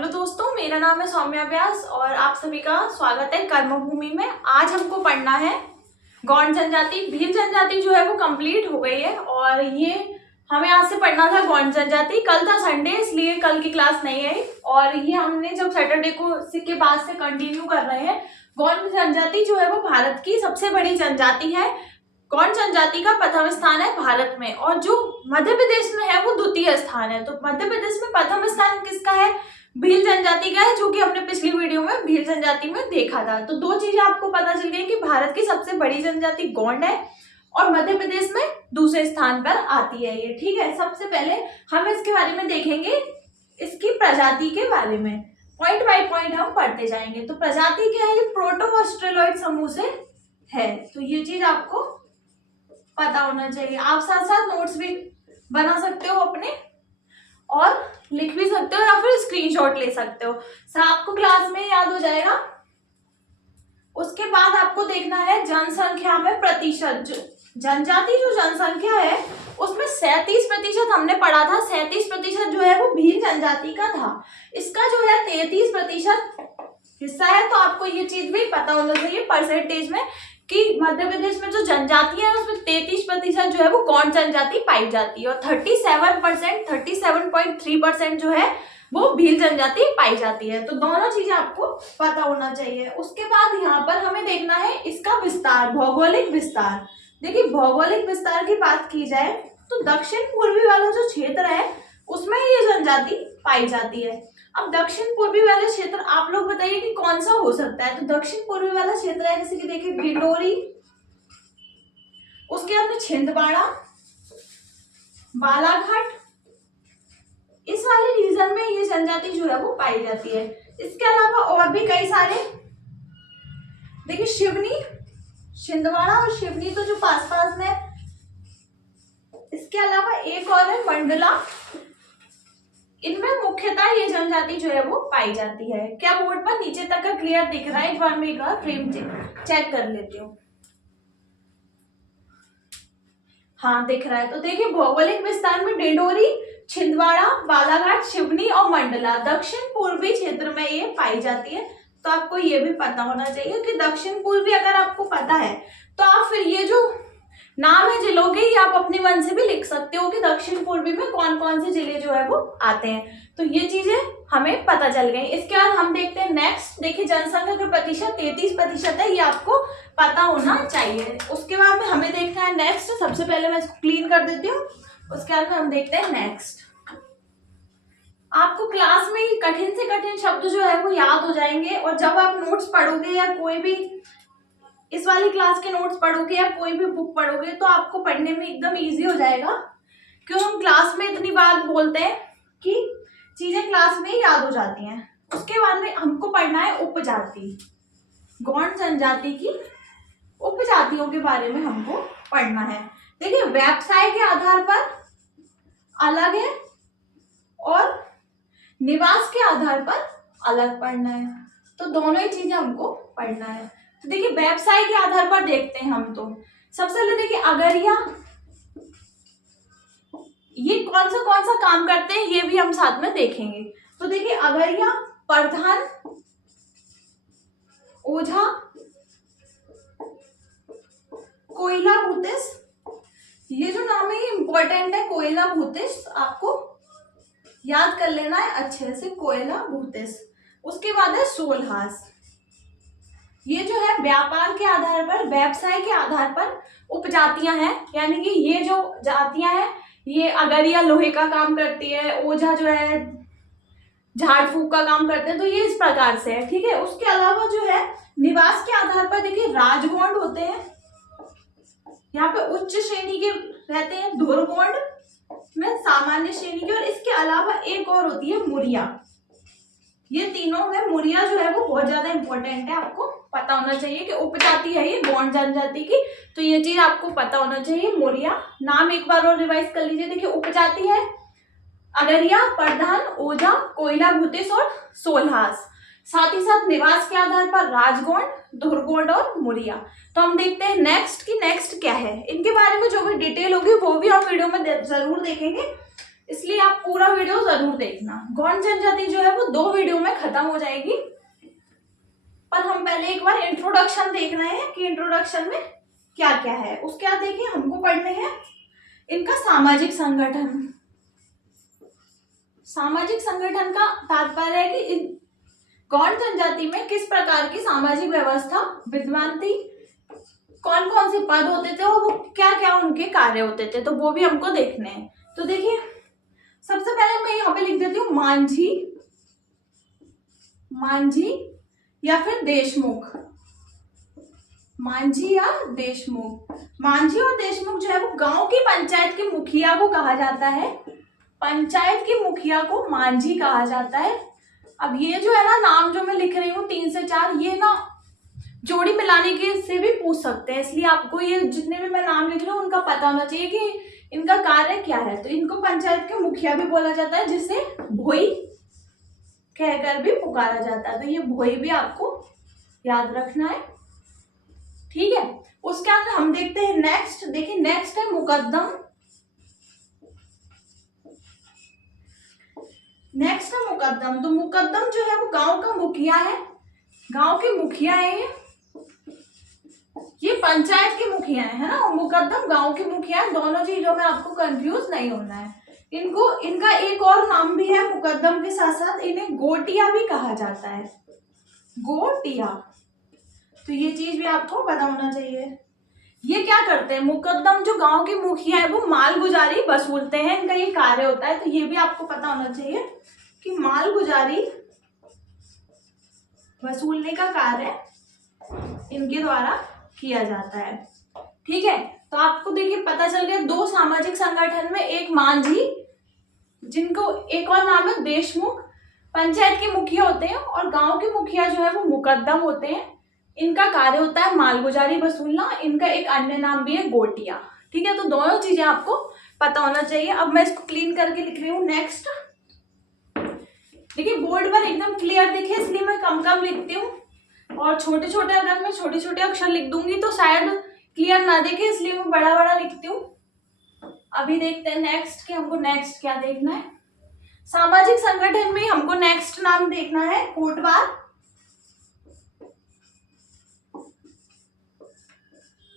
Hello दोस्तों, मेरा नाम है सौम्या व्यास और आप सभी का स्वागत है कर्मभूमि में। आज हमको पढ़ना है गौंड जनजाति। भील जनजाति जो है वो कंप्लीट हो गई है और ये हमें आज से पढ़ना था गौंड जनजाति। कल था संडे, इसलिए कल की क्लास नहीं आई और ये हमने जब सैटरडे को के बाद से कंटिन्यू कर रहे हैं। गौंड जनजाति जो है वो भारत की सबसे बड़ी जनजाति है। गौंड जनजाति का प्रथम स्थान है भारत में और जो मध्य प्रदेश में है वो द्वितीय स्थान है। तो मध्य प्रदेश में प्रथम स्थान किसका है? भील जनजाति का है, जो कि हमने पिछली वीडियो में भील जनजाति में देखा था। तो दो चीजें आपको पता चल गई कि भारत की सबसे बड़ी जनजाति गौंड है और मध्य प्रदेश में दूसरे स्थान पर आती है ये। ठीक है, सबसे पहले हम इसके बारे में देखेंगे, इसकी प्रजाति के बारे में पॉइंट बाय पॉइंट हम पढ़ते जाएंगे। तो प्रजाति क्या है? ये प्रोटो ऑस्ट्रेलॉइड समूह से है, तो ये चीज आपको पता होना चाहिए। आप साथ साथ नोट्स भी बना सकते हो अपने और लिख भी सकते हो या फिर स्क्रीनशॉट ले सकते हो, आपको क्लास में याद हो जाएगा। उसके बाद आपको देखना है जनसंख्या में प्रतिशत। जनजाति जो जनसंख्या है उसमें 37% हमने पढ़ा था। 37% जो है वो भील जनजाति का था। इसका जो है 33% हिस्सा है। तो आपको ये चीज भी पता होना चाहिए परसेंटेज में कि मध्य प्रदेश में जो जनजाति है उसमें 33% जो है वो गौंड जनजाति पाई जाती है और 37.3% जो है वो भील जनजाति पाई जाती है। तो दोनों चीजें आपको पता होना चाहिए। उसके बाद यहाँ पर हमें देखना है इसका विस्तार, भौगोलिक विस्तार। देखिए, भौगोलिक विस्तार की बात की जाए तो दक्षिण पूर्वी वाला जो क्षेत्र है उसमें ये जनजाति पाई जाती है। अब दक्षिण पूर्वी वाला क्षेत्र आप लोग बताइए कि कौन सा हो सकता है? तो दक्षिण पूर्वी वाला क्षेत्र है जैसे कि देखिए ढिंडोरी, उसके बाद में छिंदवाड़ा, बालाघाट, इस वाले रीजन में ये जनजाति जो है वो पाई जाती है। इसके अलावा और भी कई सारे, देखिए शिवनी, छिंदवाड़ा और शिवनी तो जो पास पास में, इसके अलावा एक और है मंडला। इनमें मुख्यतः ये जनजाति जो है वो पाई जाती है। क्या बोर्ड पर नीचे तक का क्लियर दिख रहा है? एक बार मैं एक बार फ्रेम चेक कर लेती हूँ। हाँ, दिख रहा है। तो देखिए, भौगोलिक विस्तार में डिंडोरी, छिंदवाड़ा, बालाघाट, शिवनी और मंडला दक्षिण पूर्वी क्षेत्र में ये पाई जाती है। तो आपको ये भी पता होना चाहिए कि दक्षिण पूर्वी अगर आपको पता है तो आप फिर ये जो नाम है जिलों के, ये आप अपने मन से भी लिख सकते हो कि दक्षिण पूर्वी में कौन कौन से जिले जो है वो आते हैं। तो ये चीजें हमें पता चल गई। इसके बाद हम देखते हैं नेक्स्ट। देखिए, जनसंख्या का प्रतिशत 33% है, ये आपको पता होना चाहिए। उसके बाद में हमें देखना है नेक्स्ट। सबसे पहले मैं इसको क्लीन कर देती हूँ, उसके बाद में हम देखते हैं नेक्स्ट। आपको क्लास में कठिन से कठिन शब्द जो है वो याद हो जाएंगे और जब आप नोट्स पढ़ोगे या कोई भी इस वाली क्लास के नोट्स पढ़ोगे या कोई भी बुक पढ़ोगे तो आपको पढ़ने में एकदम इजी हो जाएगा। क्यों? हम क्लास में इतनी बार बोलते हैं कि चीजें क्लास में ही याद हो जाती हैं। उसके बाद में हमको पढ़ना है उपजाति। गौंड जनजाति की उपजातियों के बारे में हमको पढ़ना है। देखिए, व्यवसाय के आधार पर अलग है और निवास के आधार पर अलग पढ़ना है। तो दोनों ही चीजें हमको पढ़ना है। तो देखिए, व्यवसाय के आधार पर देखते हैं हम। तो सबसे पहले देखिए अगरिया, ये कौन सा काम करते हैं ये भी हम साथ में देखेंगे। तो देखिए, अगरिया, प्रधान, ओझा, कोयला भूतिस, ये जो नाम है ये इंपॉर्टेंट है। कोयला भूतिस आपको याद कर लेना है अच्छे से, कोयला भूतिस। उसके बाद है सोलहास, ये जो है व्यापार के आधार पर, व्यवसाय के आधार पर उपजातियां हैं। यानी कि ये जो जातियां हैं ये अगरिया लोहे का काम करती है, ओझा जो है झाड़ फूक का काम करते हैं। तो ये इस प्रकार से है। ठीक है, उसके अलावा जो है निवास के आधार पर देखिए राजगौंड होते हैं, यहाँ पे उच्च श्रेणी के रहते हैं, धुरगौंड में सामान्य श्रेणी के, और इसके अलावा एक और होती है मुरिया। ये तीनों में मुरिया जो है वो बहुत ज्यादा इंपॉर्टेंट है, आपको पता होना चाहिए कि उपजाति है ये गौंड जनजाति की। तो ये चीज आपको पता होना चाहिए। मुरिया नाम एक बार और रिवाइज कर लीजिए। देखिए, उपजाति है अगरिया, प्रधान, ओझा, कोयला भूतिस और सोलहास। साथ ही साथ निवास के आधार पर राजगौंड, धुरगौंड और मुरिया। तो हम देखते हैं नेक्स्ट की नेक्स्ट क्या है। इनके बारे में जो भी डिटेल होगी वो भी हम वीडियो में जरूर देखेंगे। इसलिए आप पूरा वीडियो जरूर देखना। गौंड जनजाति जो है वो 2 वीडियो में खत्म हो जाएगी, पर हम पहले एक बार इंट्रोडक्शन देख रहे हैं कि इंट्रोडक्शन में क्या क्या है। उसके बाद देखिए हमको पढ़ने हैं इनका सामाजिक संगठन। सामाजिक संगठन का तात्पर्य है कि गौंड जनजाति में किस प्रकार की सामाजिक व्यवस्था विद्यमान थी, कौन कौन से पद होते थे और वो क्या क्या उनके कार्य होते थे, तो वो भी हमको देखने हैं। तो देखिए सबसे पहले मैं यहाँ पे लिख देती हूँ मांझी, मांझी या फिर देशमुख, मांझी या देशमुख। मांझी और देशमुख जो है वो गांव की पंचायत के मुखिया को कहा जाता है, पंचायत के मुखिया को मांझी कहा जाता है। अब ये जो है ना नाम जो मैं लिख रही हूँ 3 से 4, ये ना जोड़ी मिलाने के से भी पूछ सकते हैं, इसलिए आपको ये जितने भी मैं नाम लिख रही हूँ उनका पता होना चाहिए कि इनका कार्य क्या है। तो इनको पंचायत के मुखिया भी बोला जाता है, जिसे भोई कहकर भी पुकारा जाता है। तो ये भोई भी आपको याद रखना है, ठीक है। उसके बाद हम देखते हैं नेक्स्ट। देखिए नेक्स्ट है मुकद्दम। नेक्स्ट है मुकद्दम। तो मुकद्दम जो है वो गांव का मुखिया है, गांव के मुखिया है ये पंचायत के मुखिया है ना, और मुकद्दम गांव के मुखिया है। दोनों चीजों में आपको कंफ्यूज नहीं होना है। इनको इनका एक और नाम भी है मुकद्दम के साथ साथ, इन्हें गोटिया भी कहा जाता है, गोटिया। तो ये चीज भी आपको पता होना चाहिए। ये क्या करते हैं, मुकद्दम जो गांव के मुखिया है वो माल गुजारी वसूलते हैं, इनका ये कार्य होता है। तो ये भी आपको पता होना चाहिए कि माल गुजारी वसूलने का कार्य इनके द्वारा किया जाता है, ठीक है। तो आपको देखिए पता चल गया 2 सामाजिक संगठन में, एक मांझी जिनको एक और नाम है देशमुख, पंचायत के मुखिया होते हैं, और गांव के मुखिया जो है वो मुकद्दम होते हैं। इनका कार्य होता है मालगुजारी वसूलना, इनका एक अन्य नाम भी है गोटिया, ठीक है। तो दोनों चीजें आपको पता होना चाहिए। अब मैं इसको क्लीन करके लिख रही हूँ नेक्स्ट। देखिए बोर्ड पर एकदम क्लियर दिखे इसलिए मैं कम कम लिखती हूँ, और छोटे छोटे अगर मैं छोटे छोटे अक्षर लिख दूंगी तो शायद क्लियर ना दिखे, इसलिए मैं बड़ा बड़ा लिखती हूँ। अभी देखते हैं नेक्स्ट कि हमको नेक्स्ट क्या देखना है। सामाजिक संगठन में हमको नेक्स्ट नाम देखना है कोटवार।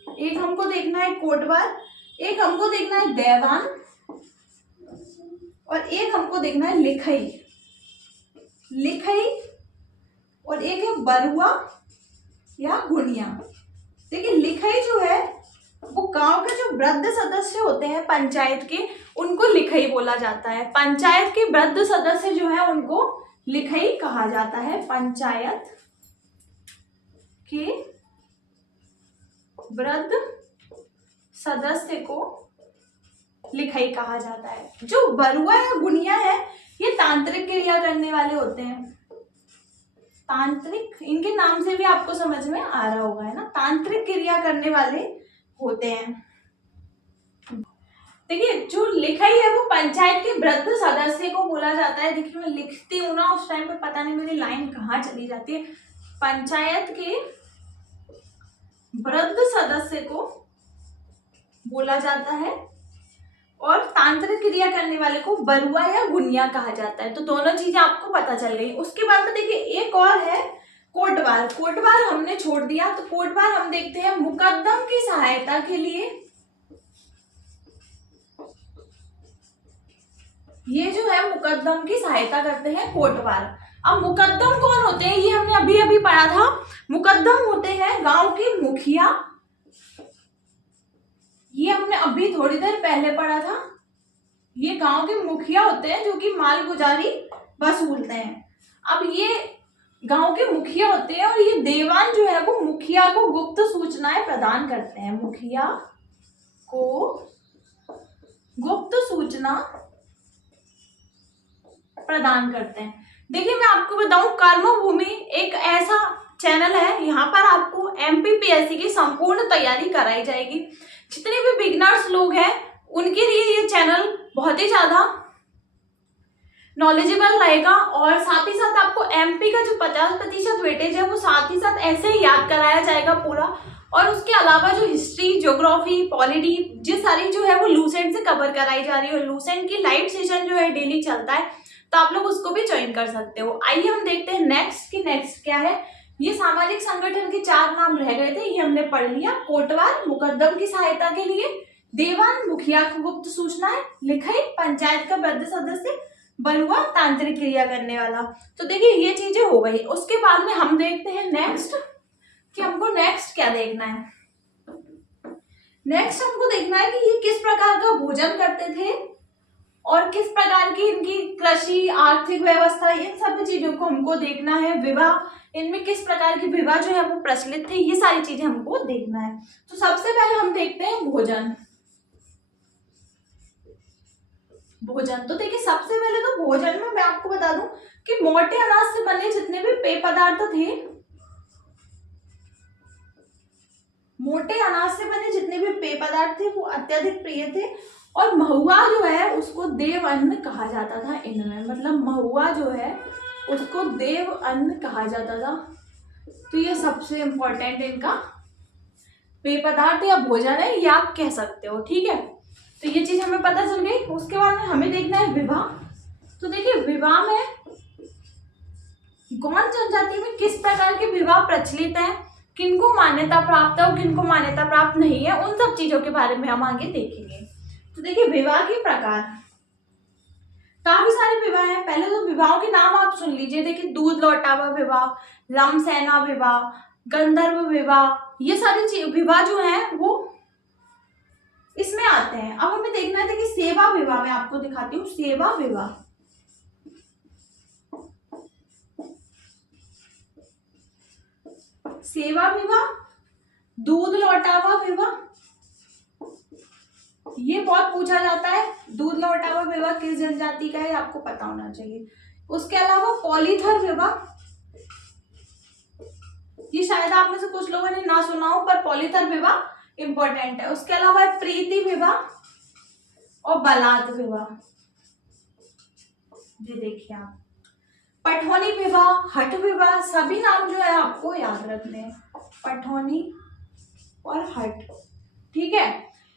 एक हमको देखना है कोटवार, एक हमको देखना है देवान, और एक हमको देखना है लिखई, लिखई, और एक है बरुआ या गुनिया। देखिए लिखई जो है वो गांव के जो वृद्ध सदस्य होते हैं पंचायत के, उनको लिखई बोला जाता है। पंचायत के वृद्ध सदस्य जो है उनको लिखई कहा जाता है, पंचायत के वृद्ध सदस्य को लिखई कहा जाता है। जो बरुआ या गुनिया है ये तांत्रिक क्रिया करने वाले होते हैं, तांत्रिक, इनके नाम से भी आपको समझ में आ रहा होगा है ना, तांत्रिक क्रिया करने वाले होते हैं। देखिए जो लिखई है वो पंचायत के वृद्ध सदस्य को बोला जाता है। देखिए मैं लिखती हूँ ना उस टाइम पे पता नहीं मेरी लाइन कहाँ चली जाती है। पंचायत के वृद्ध सदस्य को बोला जाता है, और तांत्रिक क्रिया करने वाले को बरुआ या गुनिया कहा जाता है। तो दोनों चीजें आपको पता चल गई। उसके बाद में देखिए एक और है कोटवार। कोटवार हमने छोड़ दिया, तो कोटवार हम देखते हैं मुकद्दम की सहायता के लिए। ये जो है मुकद्दम की सहायता करते हैं कोटवार। अब मुकद्दम कौन होते हैं ये हमने अभी अभी पढ़ा था। मुकद्दम होते हैं गांव के मुखिया, ये हमने अभी थोड़ी देर पहले पढ़ा था। ये गांव के मुखिया होते हैं जो कि माल गुजारी वसूलते हैं। अब ये गांव के मुखिया होते हैं, और ये देवान जो है वो मुखिया को गुप्त सूचनाएं प्रदान करते हैं, मुखिया को गुप्त सूचना प्रदान करते हैं। देखिए मैं आपको बताऊं कर्मभूमि एक ऐसा चैनल है, यहाँ पर आपको एमपीपीएससी की संपूर्ण तैयारी कराई जाएगी। जितने भी बिगिनर्स लोग हैं उनके लिए ये चैनल बहुत ही ज्यादा नॉलेजेबल रहेगा, और साथ ही साथ आपको एमपी का जो 50% वेटेज है वो साथ ही साथ ऐसे ही याद कराया जाएगा पूरा, और उसके अलावा जो हिस्ट्री, ज्योग्राफी, पॉलिटी, ये सारी जो है वो लूसेंट से कवर कराई जा रही है। और लूसेंट की लाइव सेशन जो है डेली चलता है, तो आप लोग उसको भी ज्वाइन कर सकते हो। आइए हम देखते हैं नेक्स्ट कि नेक्स्ट क्या है। ये सामाजिक संगठन के 4 नाम रह गए थे, ये हमने पढ़ लिया। कोटवार मुकदम की सहायता के लिए, देवान मुखिया को गुप्त सूचनाएं, लिखई पंचायत का वृद्ध सदस्य, बलुआ तांत्रिक क्रिया करने वाला। तो देखिए ये चीजें हो गई। उसके बाद में हम देखते हैं नेक्स्ट कि हमको नेक्स्ट क्या देखना है। नेक्स्ट हमको देखना है कि ये किस प्रकार का भोजन करते थे और किस प्रकार की इनकी कृषि, आर्थिक व्यवस्था, इन सभी चीजों को हमको देखना है। विवाह, इनमें किस प्रकार की विवाह जो है वो प्रचलित थे, ये सारी चीजें हमको देखना है। तो सबसे पहले हम देखते हैं भोजन। भोजन तो देखिए सबसे पहले तो भोजन में मैं आपको बता दूं कि मोटे अनाज से बने जितने भी पेय पदार्थ थे, मोटे अनाज से बने जितने भी पेय पदार्थ थे वो अत्यधिक प्रिय थे। और महुआ जो है उसको देव अन्न कहा जाता था इनमें, मतलब महुआ जो है उसको देव अन्न कहा जाता था। तो ये सबसे इंपॉर्टेंट इनका पेय पदार्थ या भोजन है, ये आप कह सकते हो। ठीक है, तो ये चीज हमें पता चल गई। उसके बाद में हमें देखना है विवाह। तो देखिए विवाह में गौड़ जनजाति में किस प्रकार के विवाह प्रचलित है, किनको मान्यता प्राप्त है और किनको मान्यता प्राप्त नहीं है, उन सब चीजों के बारे में हम आगे देखेंगे। तो देखिए विवाह के प्रकार, काफी सारे विवाह हैं। पहले तो विवाहों के नाम आप सुन लीजिए। देखिए दूध लौटावा विवाह, लमसेना विवाह, गंधर्व विवाह, ये सारे विवाह जो हैं वो इसमें आते हैं। अब हमें देखना है कि सेवा विवाह, मैं आपको दिखाती हूँ। सेवा विवाह, सेवा विवाह, दूध लौटावा विवाह, ये बहुत पूछा जाता है। दूध लौटावा विवाह किस जनजाति का है आपको पता होना चाहिए। उसके अलावा पॉलीथर विवाह, ये शायद आप में से कुछ लोगों ने ना सुना हो, पर पॉलीथर विवाह इंपॉर्टेंट है। उसके अलावा प्रीति विवाह और बलात विवाह, ये देखिए आप। पठौनी विवाह, हट विवाह, सभी नाम जो है आपको याद रखने हैं, पठौनी और हट। ठीक है,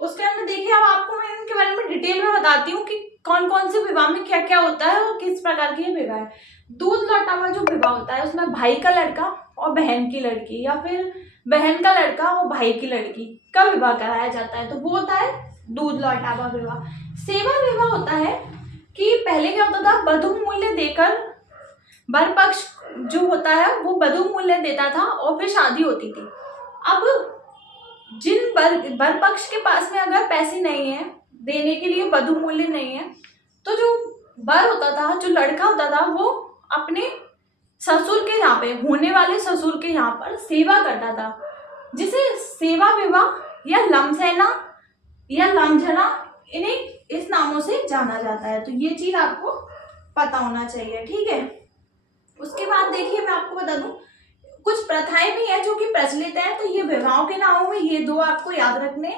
उसके अंदर देखिए अब आपको मैं इनके बारे में डिटेल में बताती हूँ कि कौन कौन से विवाह में क्या क्या होता है और किस प्रकार की विवाह है। दूध लौटावा जो विवाह होता है उसमें भाई का लड़का और बहन की लड़की, या फिर बहन का लड़का और भाई की लड़की का विवाह कराया जाता है, तो वो होता है दूध लौटावा विवाह। सेवा विवाह होता है कि पहले क्या होता था, वधु मूल्य देकर वर पक्ष जो होता है वो वधु मूल्य देता था और फिर शादी होती थी। अब जिन वर पक्ष के पास में अगर पैसे नहीं है देने के लिए, वधु मूल्य नहीं है, तो जो वर होता था, जो लड़का होता था, वो अपने ससुर के यहाँ पे, होने वाले ससुर के यहाँ पर सेवा करता था, जिसे सेवा विवाह या लमसेना या लमझना, इन्हें इस नामों से जाना जाता है। तो ये चीज आपको पता होना चाहिए। ठीक है, उसके बाद देखिए मैं आपको बता दूं कुछ प्रथाएं भी है जो कि प्रचलित है। तो ये विवाहों के नामों में ये दो आपको याद रखने,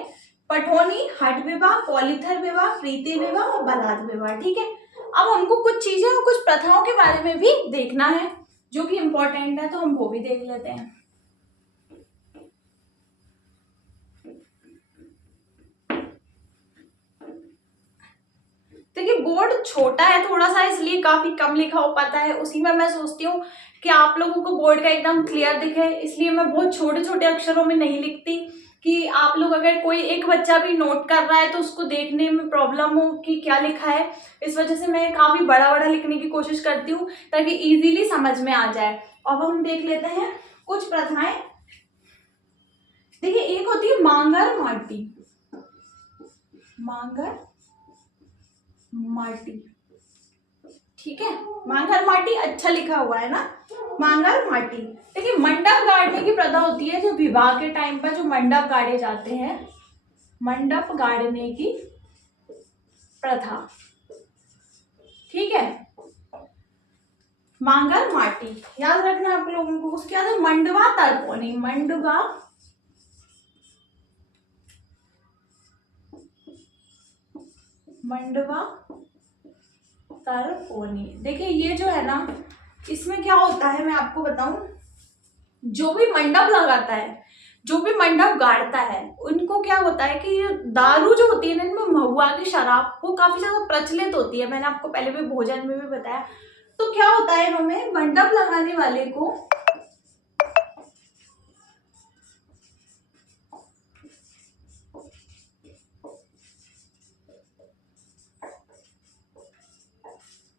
पठौनी, हट विवाह, पॉलीथर विवाह, प्रीति विवाह और बलात विवाह। ठीक है, अब हमको कुछ चीजें और कुछ प्रथाओं के बारे में भी देखना है जो कि इम्पोर्टेंट है, तो हम वो भी देख लेते हैं। देखिए बोर्ड छोटा है थोड़ा सा, इसलिए काफी कम लिखा हो पाता है। उसी में मैं सोचती हूँ कि आप लोगों को बोर्ड का एकदम क्लियर दिखे, इसलिए मैं बहुत छोटे छोटे अक्षरों में नहीं लिखती कि आप लोग, अगर कोई एक बच्चा भी नोट कर रहा है तो उसको देखने में प्रॉब्लम हो कि क्या लिखा है। इस वजह से मैं काफी बड़ा बड़ा लिखने की कोशिश करती हूँ ताकि इजीली समझ में आ जाए। अब हम देख लेते हैं कुछ प्रथाएं। देखिए एक होती है मांगर माटी, मांगर माटी। ठीक है, मांगर माटी अच्छा लिखा हुआ है ना, मांगर माटी। देखिए मंडप गाड़ने की प्रथा होती है, जो विवाह के टाइम पर जो मंडप गाड़े जाते हैं, मंडप गाड़ने की प्रथा। ठीक है, मांगर माटी याद रखना आप लोगों को। उसके बाद मंडवा तर्पणी, मंडवा मंडवा तर्पणी। देखिए ये जो है ना, इसमें क्या होता है मैं आपको बताऊं, जो भी मंडप लगाता है, जो भी मंडप गाड़ता है उनको क्या होता है कि ये दारू जो होती है ना, इनमें महुआ की शराब वो काफी ज्यादा प्रचलित होती है। मैंने आपको पहले भी भोजन में भी बताया। तो क्या होता है, हमें मंडप लगाने वाले को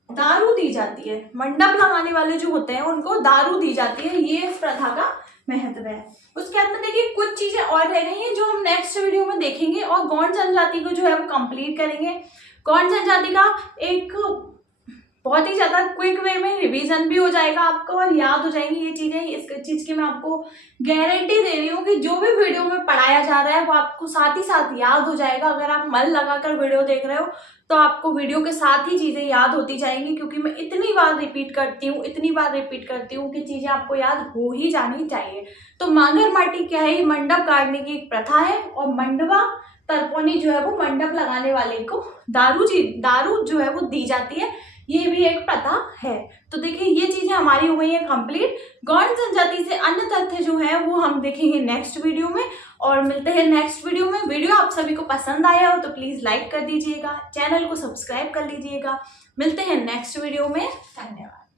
दारू दी जाती है। मंडप लगाने वाले जो होते हैं उनको दारू दी जाती है। ये इस प्रथा का महत्व है। उसके बाद में देखिए कुछ चीजें और रह गई हैं जो हम नेक्स्ट वीडियो में देखेंगे और गौंड जनजाति को जो है वो कंप्लीट करेंगे। गौंड जनजाति का एक बहुत ही ज्यादा क्विक वे में रिवीजन भी हो जाएगा आपको और याद हो जाएंगी ये चीजें। इस चीज की मैं आपको गारंटी दे रही हूँ कि जो भी वीडियो में पढ़ाया जा रहा है वो आपको साथ ही साथ याद हो जाएगा। अगर आप मन लगाकर वीडियो देख रहे हो तो आपको वीडियो के साथ ही चीजें याद होती जाएंगी, क्योंकि मैं इतनी बार रिपीट करती हूँ कि चीजें आपको याद हो ही जानी चाहिए। तो मांगर माटी क्या है, मंडप गाड़ने की एक प्रथा है और मंडवा तरपोनी जो है वो मंडप लगाने वाले को दारू जो है वो दी जाती है। ये भी एक प्रथा है। तो देखिए ये चीजें हमारी हो गई है कंप्लीट। गौंड जनजाति से अन्य तथ्य जो है वो हम देखेंगे नेक्स्ट वीडियो में और मिलते हैं नेक्स्ट वीडियो में। वीडियो आप सभी को पसंद आया हो तो प्लीज लाइक कर दीजिएगा, चैनल को सब्सक्राइब कर लीजिएगा। मिलते हैं नेक्स्ट वीडियो में। धन्यवाद।